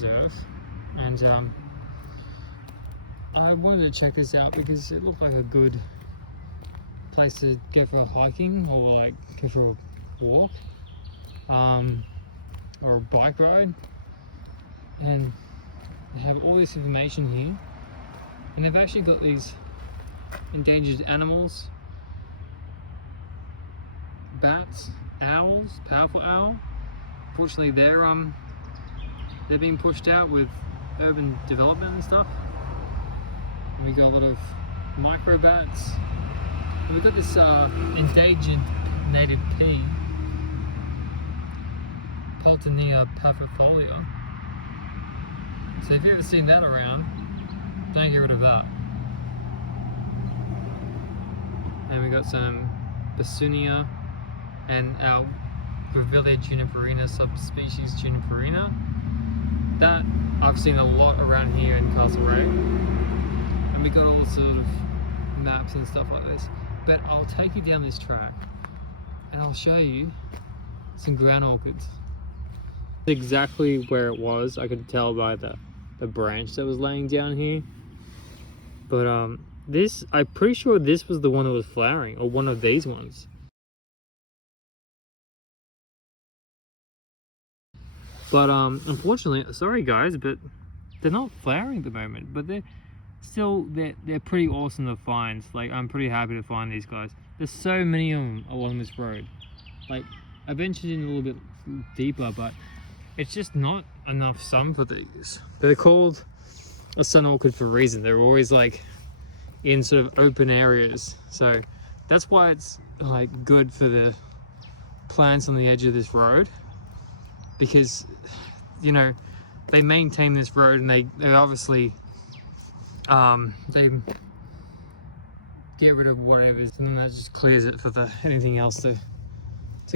reserve, and I wanted to check this out because it looked like a good place to go for hiking or like go for a walk, or a bike ride. And they have all this information here, and they've actually got these endangered animals, bats, owls, powerful owl. Fortunately, they're being pushed out with urban development and stuff. And we got a lot of micro bats. And we've got this endangered native pea, Pultonea parvifolia. So if you've ever seen that around, don't get rid of that. And we got some Basunia and our Grevillea juniperina subspecies juniperina. That I've seen a lot around here in Castlereagh. And we got all sort of maps and stuff like this. But I'll take you down this track and I'll show you some ground orchids. Exactly where it was, I could tell by the branch that was laying down here. But I'm pretty sure this was the one that was flowering, or one of these ones. But unfortunately, sorry guys, but they're not flowering at the moment. But they're pretty awesome to find. Like, I'm pretty happy to find these guys. There's so many of them along this road. Like, I ventured in a little bit deeper, but it's just not enough sun for these. They're called a sun orchid for a reason. They're always like in sort of open areas. So that's why it's like good for the plants on the edge of this road, because, you know, they maintain this road, and they obviously they get rid of whatever's, and then that just clears it for anything else to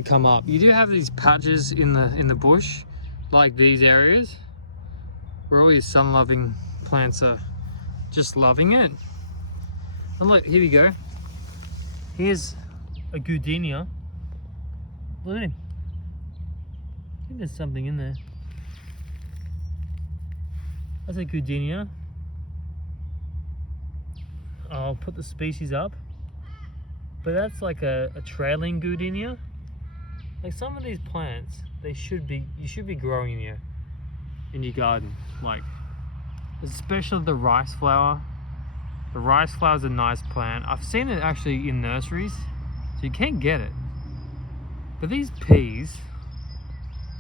come up. You do have these patches in the bush, like these areas, where all these sun-loving plants are just loving it. And look, here we go. Here's a goodenia. Look at him. I think there's something in there. That's a goodenia. I'll put the species up, but that's like a trailing goodenia. Like, some of these plants, you should be growing in your garden. Like, especially the rice flower. The rice flower is a nice plant. I've seen it actually in nurseries, so you can get it. But these peas,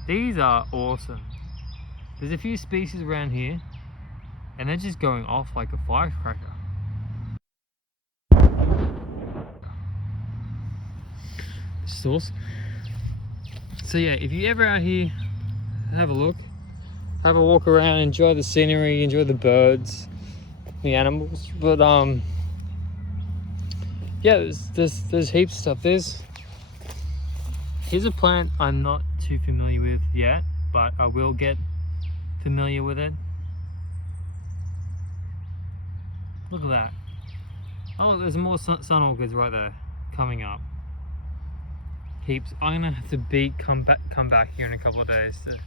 these are awesome. There's a few species around here, and they're just going off like a firecracker. It's just awesome. So yeah, if you're ever out here, have a look, have a walk around, enjoy the scenery, enjoy the birds, the animals. But yeah, there's heaps of stuff. Here's a plant I'm not too familiar with yet, but I will get familiar with it. Look at that. Oh, there's more sun orchids right there coming up. Heaps. I'm gonna have to come back here in a couple of days to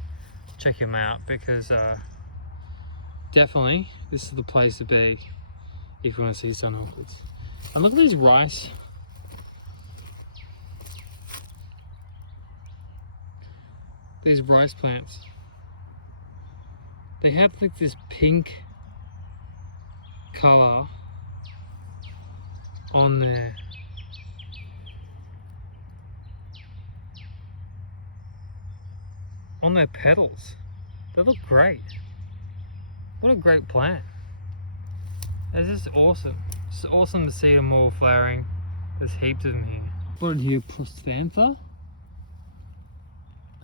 check them out, because definitely this is the place to be if you want to see sun orchids. And look at these rice. These rice plants. They have like this pink color on their petals. They look great. What a great plant. It's just awesome. It's awesome to see them all flowering. There's heaps of them here. Spotted here Prostantha.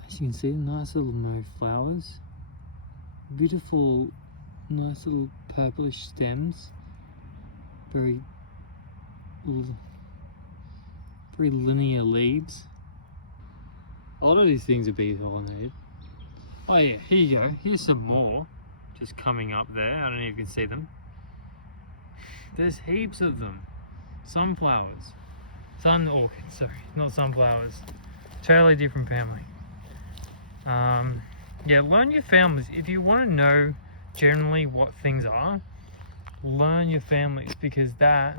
As you can see, nice little mauve flowers. Beautiful, nice little purplish stems. Very linear leaves. A lot of these things are bee pollinated. Oh yeah, here you go. Here's some more just coming up there. I don't know if you can see them. There's heaps of them. Sunflowers. Sun orchids, sorry, not sunflowers. Totally different family. Yeah, learn your families. If you want to know generally what things are, learn your families, because that...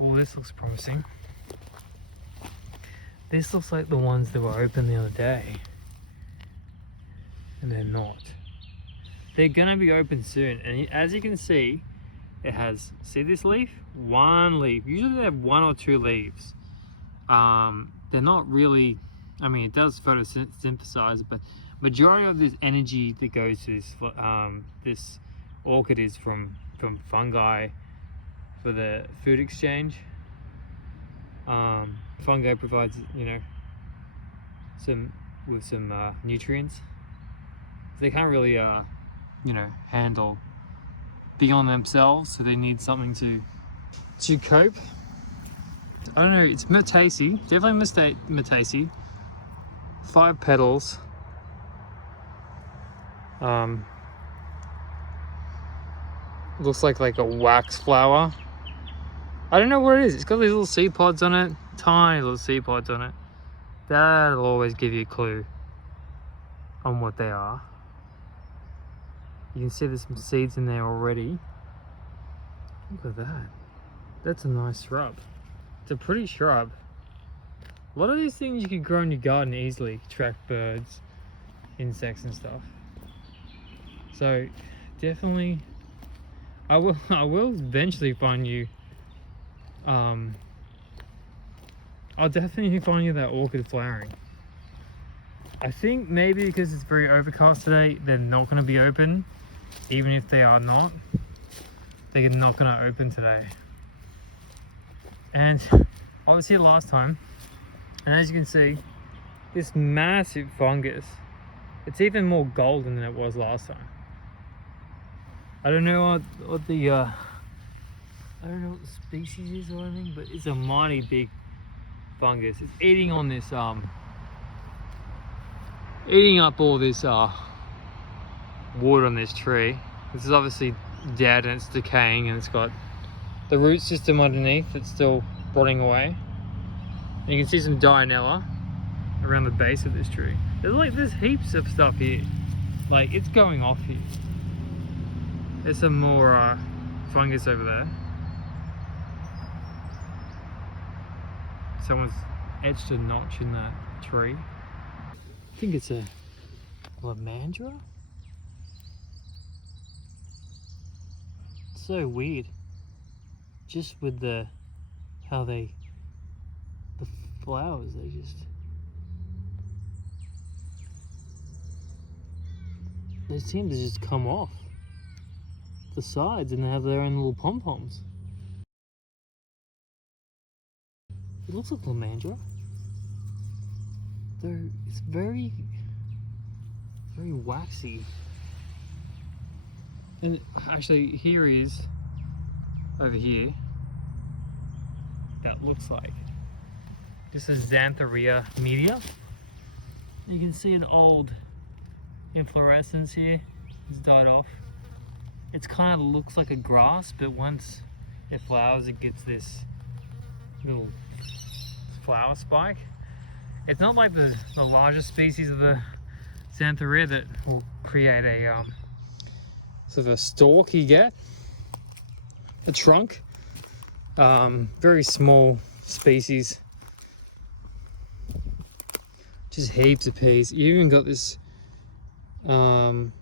Oh, this looks promising. This looks like the ones that were open the other day. And they're not. They're gonna be open soon. And as you can see, it has, see this leaf? One leaf. Usually they have one or two leaves. They're not really, I mean, it does photosynthesize, but majority of this energy that goes to this orchid is from fungi for the food exchange. Fungi provides, you know, some nutrients. They can't really, you know, handle beyond themselves, so they need something to cope. I don't know, it's Myrtaceae, definitely Myrtaceae. 5 petals. Looks like a wax flower. I don't know what it is. It's got these little seed pods on it, tiny little seed pods on it. That'll always give you a clue on what they are. You can see there's some seeds in there already. Look at that. That's a nice shrub. It's a pretty shrub. A lot of these things you could grow in your garden easily. Attract birds, insects and stuff. So definitely, I will eventually find you. I'll definitely find you that orchid flowering. I think maybe because it's very overcast today, they're not going to be open. Even if they are not, they're not going to open today. And I was here last time, and as you can see, this massive fungus, it's even more golden than it was last time. I don't know what the I don't know what the species is or anything, but it's a mighty big fungus. It's eating on this eating up all this wood on this tree. This is obviously dead and it's decaying, and it's got the root system underneath that's still rotting away. And you can see some Dianella around the base of this tree. There's heaps of stuff here. Like, it's going off here. There's some more fungus over there. Someone's etched a notch in that tree. I think it's a lamandra. It's so weird. Just with the flowers, they seem to just come off the sides and they have their own little pom-poms. It looks like lamandra. It's very waxy. And actually, here is, over here, that looks like. This is Xanthorrhea media. You can see an old inflorescence here. It's died off. It kind of looks like a grass, but once it flowers, it gets this little flower spike. It's not like the largest species of the Xanthorrhea that will create a sort of a stalk you get, a trunk. Very small species. Just heaps of peas. You even got this purple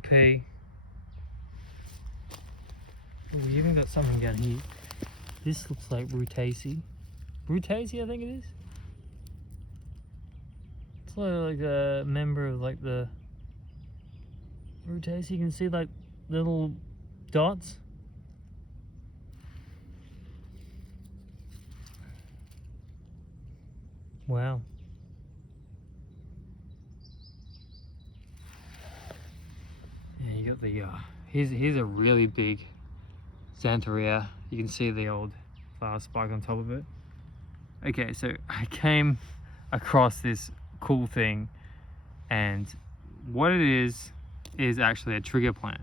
pea. You even got something down here. This looks like Rutaceae. Rutaceae, I think it is. It's like a member of like the Rutaceae. You can see like little dots. Wow. Yeah, you got the here's a really big Xanthorrhea. You can see the old flower spike on top of it. Okay, so I came across this cool thing, and what it is actually a trigger plant.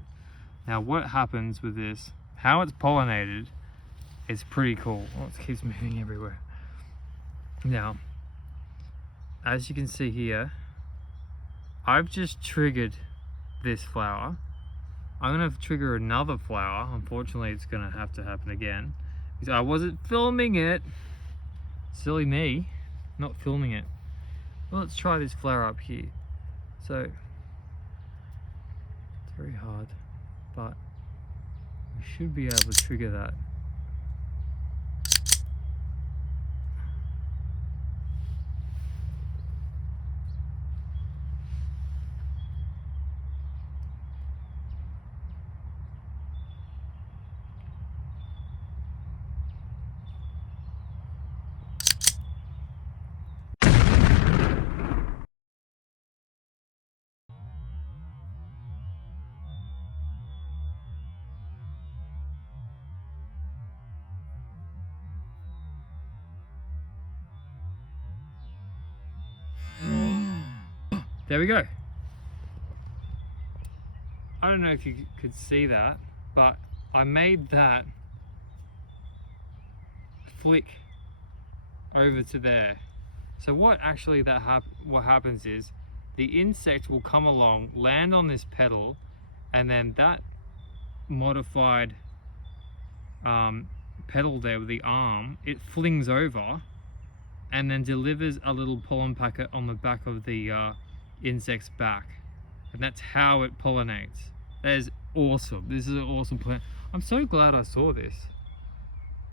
Now what happens with this, how it's pollinated, is pretty cool. Oh, it keeps moving everywhere. Now, as you can see here, I've just triggered this flower. I'm gonna trigger another flower. Unfortunately, it's gonna have to happen again because I wasn't filming it. Silly me, not filming it. Well, let's try this flower up here. So it's very hard, but we should be able to trigger that. There we go. I don't know if you could see that, but I made that flick over to there. So what actually what happens is the insect will come along, land on this petal, and then that modified petal there with the arm, it flings over and then delivers a little pollen packet on the back of the insect's back, and that's how it pollinates. That is awesome. This is an awesome plant. I'm so glad I saw this.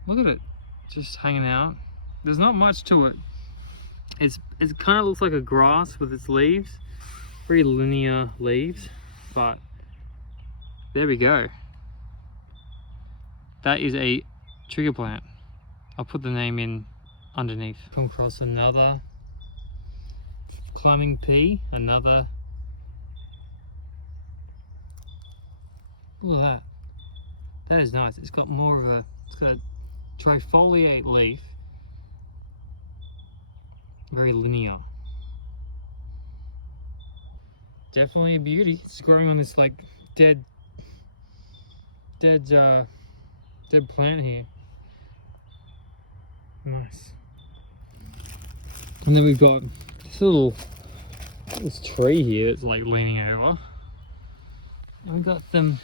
Look at it, just hanging out. There's not much to it. It kind of looks like a grass with its leaves, very linear leaves, but there we go. That is a trigger plant. I'll put the name in underneath. Come across another climbing pea, another. Look at that. That is nice. It's got more of a, it's got a trifoliate leaf. Very linear. Definitely a beauty. It's growing on this like dead plant here. Nice. And then we've got this tree here. It's like leaning over. And we've got some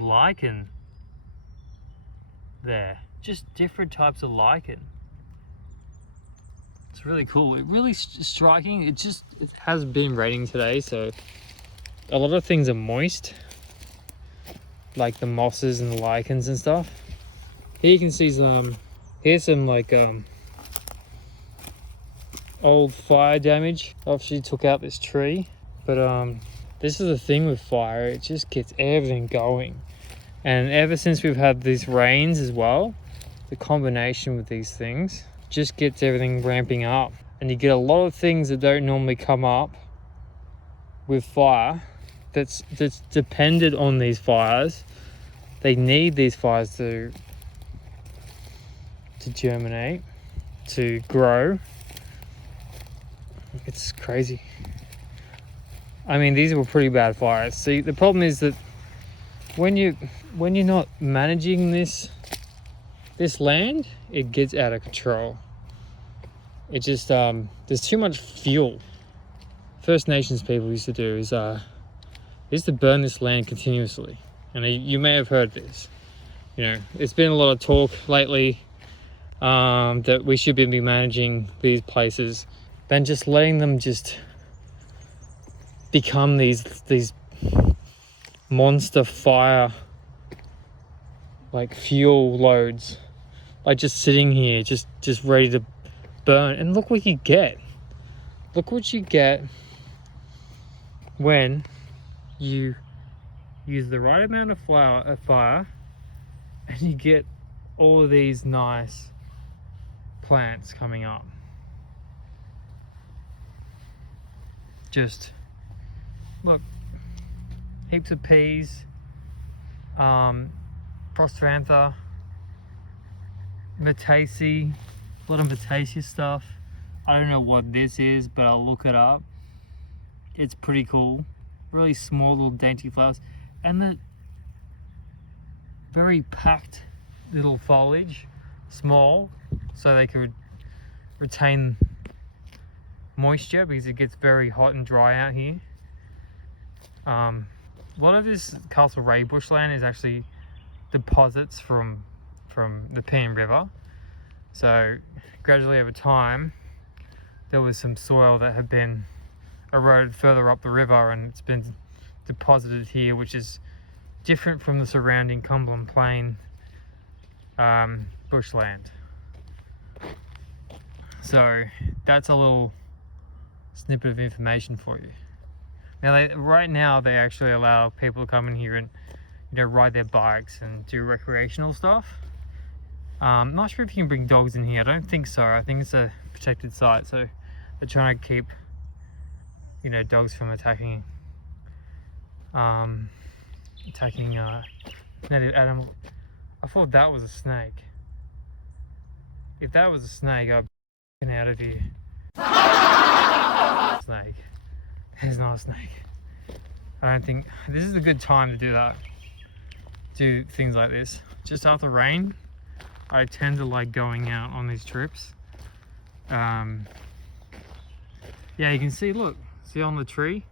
lichen there. Just different types of lichen. It's really cool. It really striking. It has been raining today, so a lot of things are moist, like the mosses and the lichens and stuff. Here you can see here's some like old fire damage after she took out this tree. But this is the thing with fire, it just gets everything going. And ever since we've had these rains as well, the combination with these things just gets everything ramping up, and you get a lot of things that don't normally come up with fire that's dependent on these fires. They need these fires to germinate, to grow. It's crazy. I mean, these were pretty bad fires. See, the problem is that when you're not managing this land, it gets out of control. It just there's too much fuel. First Nations people used to do is they used to burn this land continuously, and you may have heard this. You know, it's been a lot of talk lately that we should be managing these places than just letting them just become these monster fire like fuel loads, like just sitting here just ready to burn. And look what you get. Look what you get when you use the right amount of fire, and you get all of these nice plants coming up. Just look, heaps of peas, Prostranthia, Metaceae, a lot of Metaceae stuff. I don't know what this is, but I'll look it up. It's pretty cool. Really small little dainty flowers, and the very packed little foliage, small, so they could retain moisture because it gets very hot and dry out here. A lot of this Castlereagh bushland is actually deposits from the Peene River. So gradually over time, there was some soil that had been eroded further up the river, and it's been deposited here, which is different from the surrounding Cumberland Plain bushland. So that's a little snippet of information for you. Now, right now they actually allow people to come in here and, you know, ride their bikes and do recreational stuff. I'm not sure if you can bring dogs in here. I don't think so. I think it's a protected site, so they're trying to keep, you know, dogs from attacking native animals. I thought that was a snake. If that was a snake, I'd be out of here. Snake. It's not a snake. I don't think this is a good time to do that. Do things like this. Just after rain, I tend to like going out on these trips. Yeah, you can see, look, see on the tree,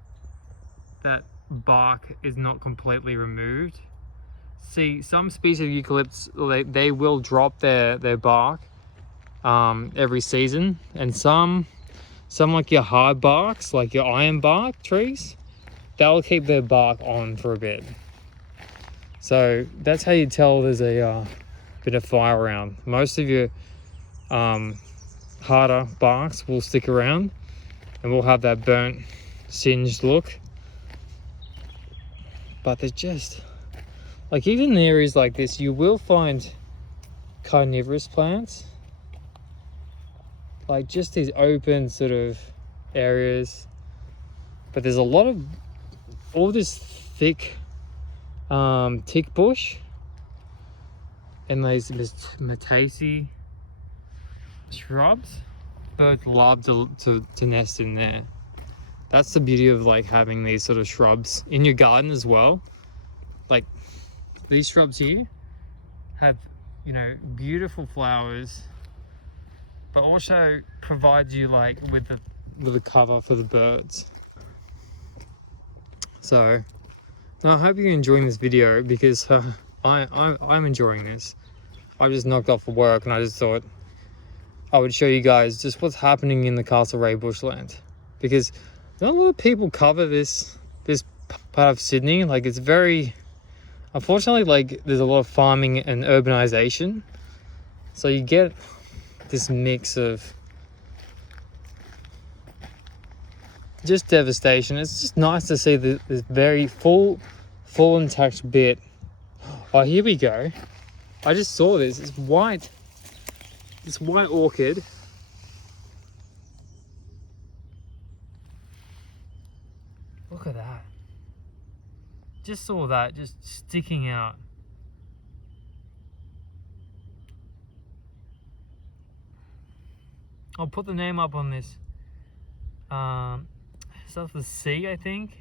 that bark is not completely removed. See, some species of eucalypts, they will drop their bark every season, and some like your hard barks, like your iron bark trees, they'll keep their bark on for a bit. So that's how you tell there's a bit of fire around. Most of your harder barks will stick around and will have that burnt, singed look. But there's just, like, even in areas like this, you will find carnivorous plants. Like just these open sort of areas. But there's a lot of all this thick tick bush. And these metaceae shrubs. Birds love to nest in there. That's the beauty of like having these sort of shrubs in your garden as well. Like these shrubs here have, you know, beautiful flowers, but also provides you like with a cover for the birds. So no, I hope you're enjoying this video, because I'm enjoying this. I just knocked off for work and I just thought I would show you guys just what's happening in the Castlereagh bushland, because not a lot of people cover this part of Sydney. Like, it's very, unfortunately, like there's a lot of farming and urbanization, so you get this mix of just devastation. It's just nice to see this very full intact bit. Oh, here we go. I just saw this. It's white. This white orchid. Look at that. Just saw that just sticking out. I'll put the name up on this. Stuff the sea, I think.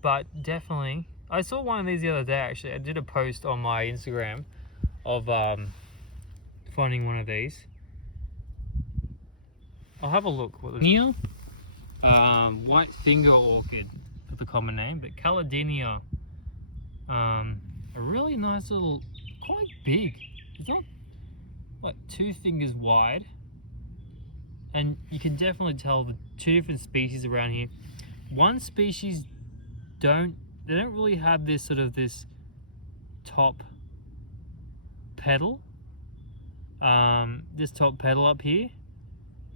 But definitely, I saw one of these the other day actually. I did a post on my Instagram of finding one of these. I'll have a look. What Neo? White finger orchid for the common name, but Caladinia. A really nice little, quite big. It's not like 2 fingers wide. And you can definitely tell the 2 different species around here. One species don't really have this sort of this top petal. This top petal up here.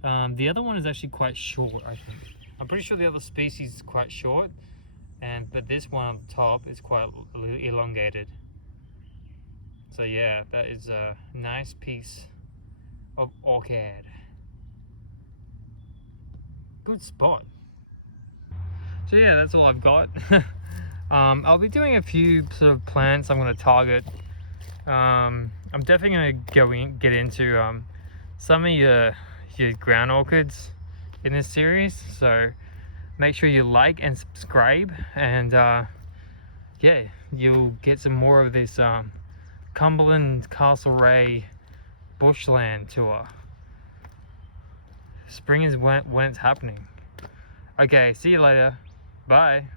The other one is actually quite short, I think. I'm pretty sure the other species is quite short, but this one on the top is quite elongated. So yeah, that is a nice piece of orchid. Good spot. So yeah, that's all I've got. I'll be doing a few sort of plants I'm going to target. I'm definitely going to get into some of your ground orchids in this series, so make sure you like and subscribe, and yeah, you'll get some more of this Cumberland Castlereagh Bushland tour. Spring is when it's happening. Okay, see you later. Bye.